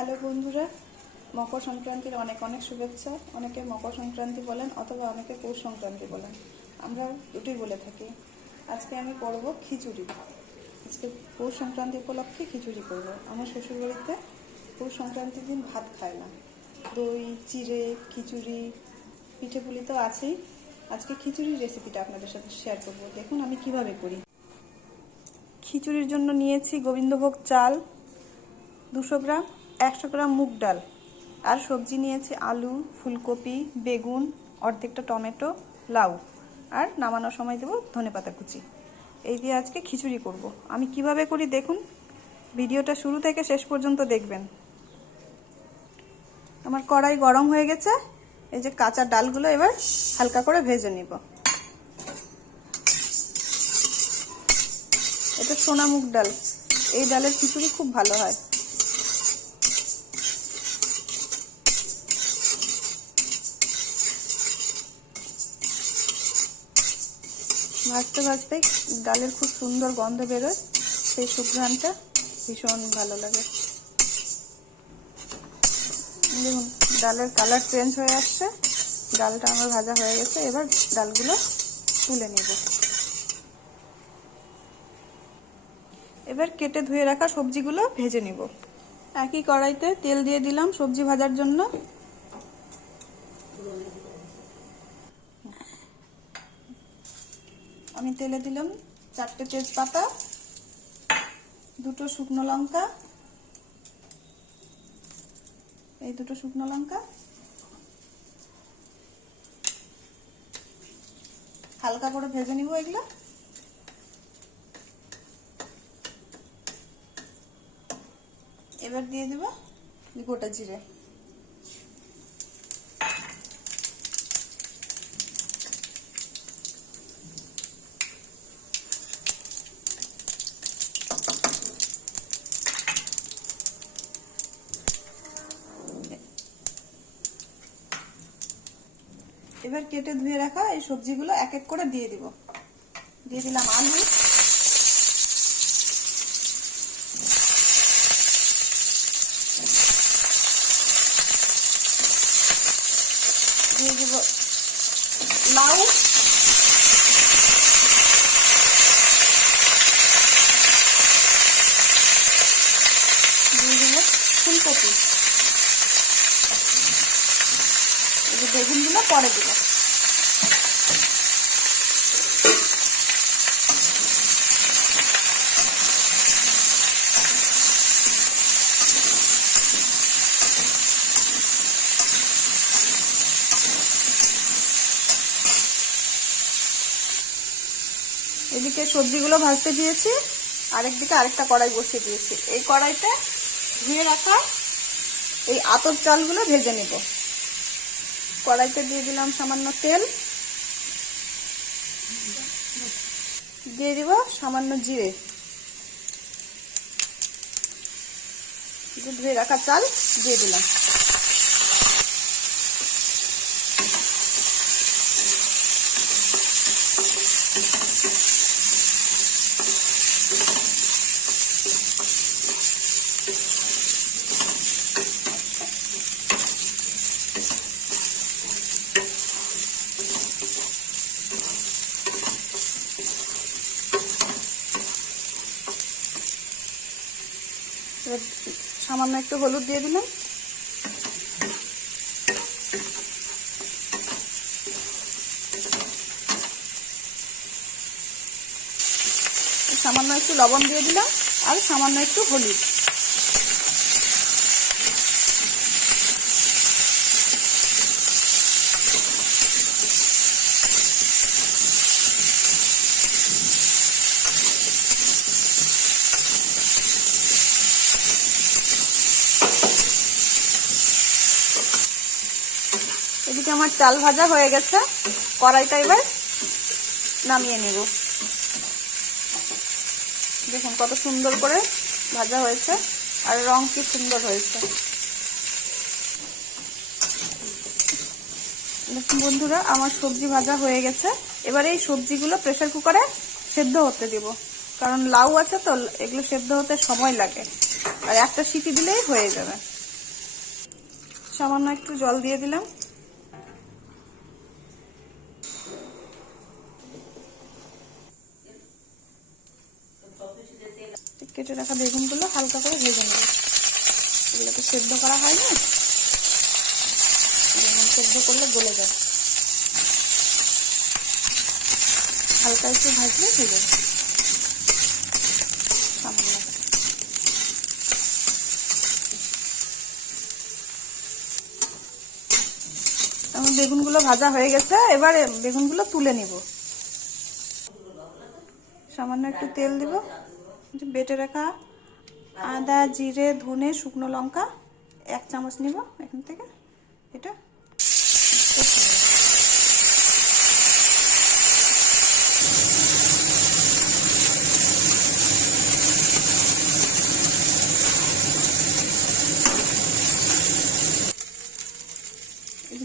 Hello বন্ধুরা, মকর সংক্রান্তির অনেক অনেক শুভেচ্ছা। অনেকে মকর সংক্রান্তি বলেন অথবা অনেকে পৌষ সংক্রান্তি বলেন, আমরা দুটোই বলে থাকি। আজকে আমি করব খিচুড়ি। আজকে পৌষ সংক্রান্তি উপলক্ষে খিচুড়ি করব। আমার শ্বশুরবাড়িতে পৌষ সংক্রান্তির দিন ভাত খায় না। দই, চিড়ে, খিচুড়ি, পিঠে পুলি তো আছেই। আজকে খিচুড়ির রেসিপিটা আপনাদের সাথে শেয়ার করব। দেখুন আমি কিভাবে করি। খিচুড়ির জন্য নিয়েছি গোবিন্দভোগ চাল 200 গ্রাম, 100 গ্রাম মুগ ডাল, আর সবজি নিয়েছি আলু, ফুলকপি, বেগুন, অর্ধেকটা টমেটো, লাউ, আর নামানোর সময় দেবো ধনেপাতা কুচি। এই দিয়ে আজকে খিচুড়ি করব। আমি কিভাবে করি দেখুন, ভিডিওটা শুরু থেকে শেষ পর্যন্ত দেখবেন। আমার কড়াই গরম হয়ে গেছে। এই যে কাঁচা ডালগুলো এবার হালকা করে ভেজে নিব। এটা সোনা মুগ ডাল, এই ডালের খিচুড়ি খুব ভালো হয়। ভাজতে ভাজতে ডালের খুব সুন্দর গন্ধ বেরোয়, সেই সুঘ্রাণটা ভীষণ ভালো লাগে। দেখুন ডালের কালার চেঞ্জ হয়ে আসছে, ডালটা আমার ভাজা হয়ে গেছে। এবার ডালগুলো তুলে নেব। এবার কেটে ধুয়ে রাখা সবজিগুলো ভেজে নিব। একই কড়াইতে তেল দিয়ে দিলাম সবজি ভাজার জন্য। আমি তেলে দিলাম 4টে তেজপাতা, 2টো শুকনো লঙ্কা, এই 2টো শুকনো লঙ্কা হালকা করে ভেজে নিব এগুলো। এবার দিয়ে দেব গোটা জিরে। এবার কেটে ধুয়ে রাখা এই সবজিগুলো এক এক করে দিয়ে দিব। দিয়ে দিলাম আলু, দিয়ে দিব লাউ, দিয়ে দিব ফুলকপি। এই যে বেগুনগুলো পরে দিব। এদিকে সবজিগুলো ভাজতে দিয়েছি, আরেকদিকে আরেকটা কড়াই বসিয়ে দিয়েছি। এই কড়াইতে ধুয়ে রাখা এই আতপ চালগুলো ভেজে নেব। কড়াইতে দিয়ে দিলাম সামান্য তেল, দিয়ে দিব সামান্য জিরে, ধুয়ে রাখা চাল দিয়ে দিলাম। এবার সামান্য একটু হলুদ দিয়ে দিলাম। সামান্য একটু লবণ দিয়ে দিলাম আর সামান্য একটু হলুদ। এদিকে আমার চাল ভাজা হয়ে গেছে, কড়াইটা এবার নামিয়ে নেব। দেখুন কত সুন্দর করে ভাজা হয়েছে, আর রং কি সুন্দর হয়েছে। দেখুন বন্ধুরা, আমার সবজি ভাজা হয়ে গেছে। এবার এই সবজিগুলো প্রেসার কুকারে সেদ্ধ হতে দেব, কারণ লাউ আছে তো, এগুলো সেদ্ধ হতে সময় লাগে, আর একটা সিটি দিলেই হয়ে যাবে। সামান্য একটু জল দিয়ে দিলাম। কেটে রাখা বেগুনগুলো হালকা করে ভেজে নেব। এগুলো তো সেদ্ধ করা হয় না, বেগুন সেদ্ধ করলে গলে যায়, হালকা একটু ভাজলে হয়ে যাবে। আমার বেগুনগুলো ভাজা হয়ে গেছে, এবার বেগুনগুলো তুলে নিব। সামান্য একটু তেল দেব, বেটে রাখা আদা, জিরে, ধনে, শুকনো লঙ্কা 1 চামচ নিব এখান থেকে। এটা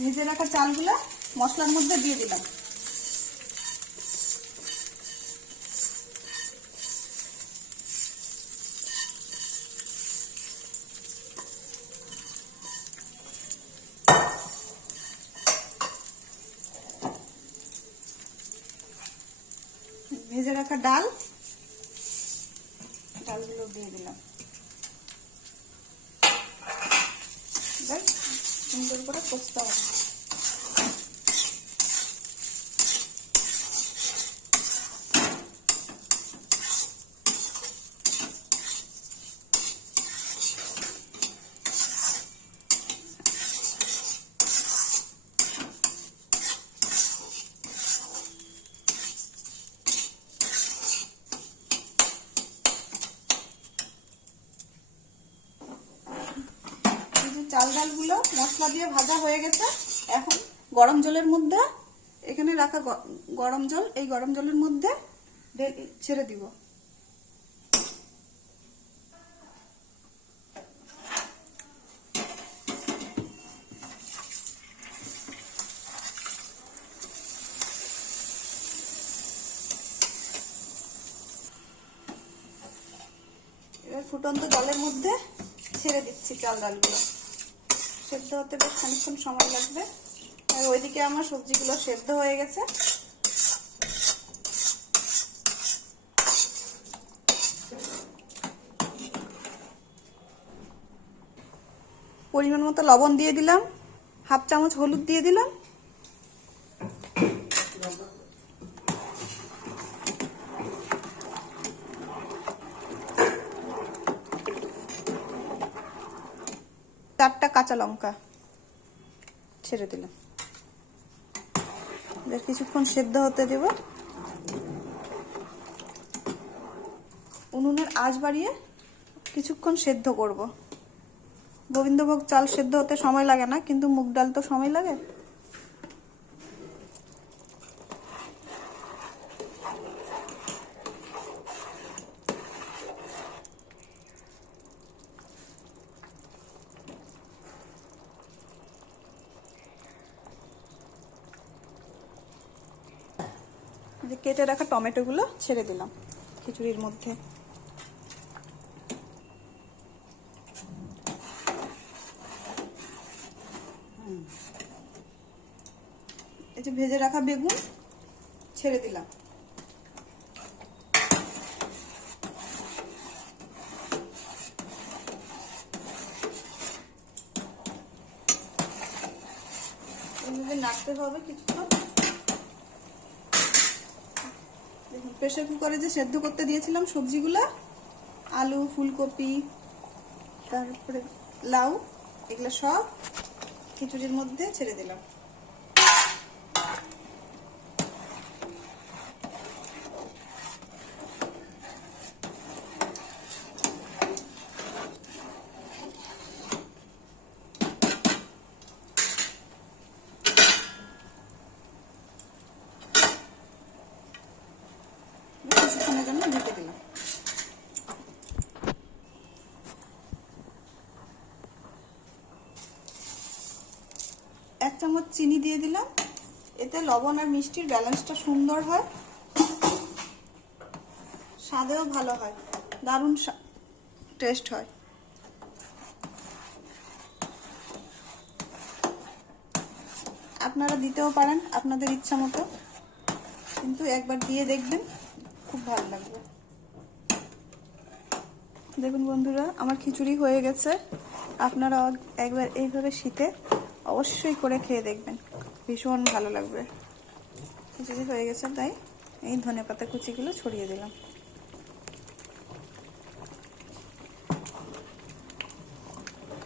ভেজে রাখা চালগুলো মশলার মধ্যে দিয়ে দিলাম। ভেজে রাখা ডালগুলো দিয়ে দিলাম। সুন্দর করে কষতে হবে। চাল ডালগুলো মশলা দিয়ে ভাজা হয়ে গেছে। এখন গরম জলের মধ্যে, এখানে রাখা গরম জল, এই গরম জলের মধ্যে ছেড়ে দিব। এবার ফুটন্ত জলের মধ্যে ছেড়ে দিচ্ছি চাল ডালগুলো। সেদ্ধ হতে বেশ খানিকক্ষণ সময় লাগবে। আর ওইদিকে আমার সবজিগুলো সেদ্ধ হয়ে গেছে। পরিমাণ মতো লবণ দিয়ে দিলাম, 1/2 চামচ হলুদ দিয়ে দিলাম, চারটা কাঁচা লঙ্কা ছেড়ে দিলাম। বেশ কিছুক্ষণ সেদ্ধ হতে দেব। উনুনের আঁচ বাড়িয়ে কিছুক্ষণ সেদ্ধ করব। গোবিন্দভোগ চাল সেদ্ধ হতে সময় লাগে না, কিন্তু মুগ ডাল তো সময় লাগে। কেটে রাখা টমেটোগুলো ছেড়ে দিলাম খিচুড়ির মধ্যে। এই যে ভেজে রাখা বেগুন ছেড়ে দিলাম। এভাবে নাড়তে হবে কিছুক্ষণ। দেখুন প্রেসার কুকারে যে সেদ্ধ করতে দিয়েছিলাম সবজিগুলো, আলু, ফুলকপি, তারপরে লাউ, এগুলো সব খিচুড়ির মধ্যে ছেড়ে দিলাম। কিছুক্ষণের জন্য ঢেকে দিলাম। এক চামচ চিনি দিয়ে দিলাম, এতে লবণ আর মিষ্টির ব্যালেন্সটা সুন্দর হয়, স্বাদেও ভালো হয়, দারুণ টেস্ট হয়। আপনারা দিতেও পারেন আপনাদের ইচ্ছা মতো, কিন্তু একবার দিয়ে দেখবেন, খুব ভালো লাগবে। দেখুন বন্ধুরা, আমার খিচুড়ি হয়ে গেছে। আপনারা একবার এইভাবে শীতে অবশ্যই করে খেয়ে দেখবেন, ভীষণ ভালো লাগবে। খিচুড়ি হয়ে গেছে, তাই এই ধনেপাতা কুচিগুলো ছড়িয়ে দিলাম।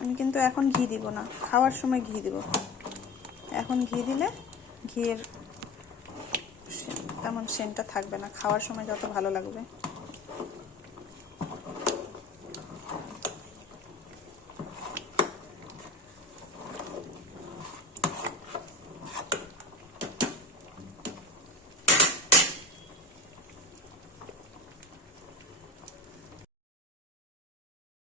আমি কিন্তু এখন ঘি দিব না, খাওয়ার সময় ঘি দিব। এখন ঘি দিলে ঘিয়ের তেমন সেন্টটা থাকবে না, খাওয়ার সময় যত ভালো লাগবে।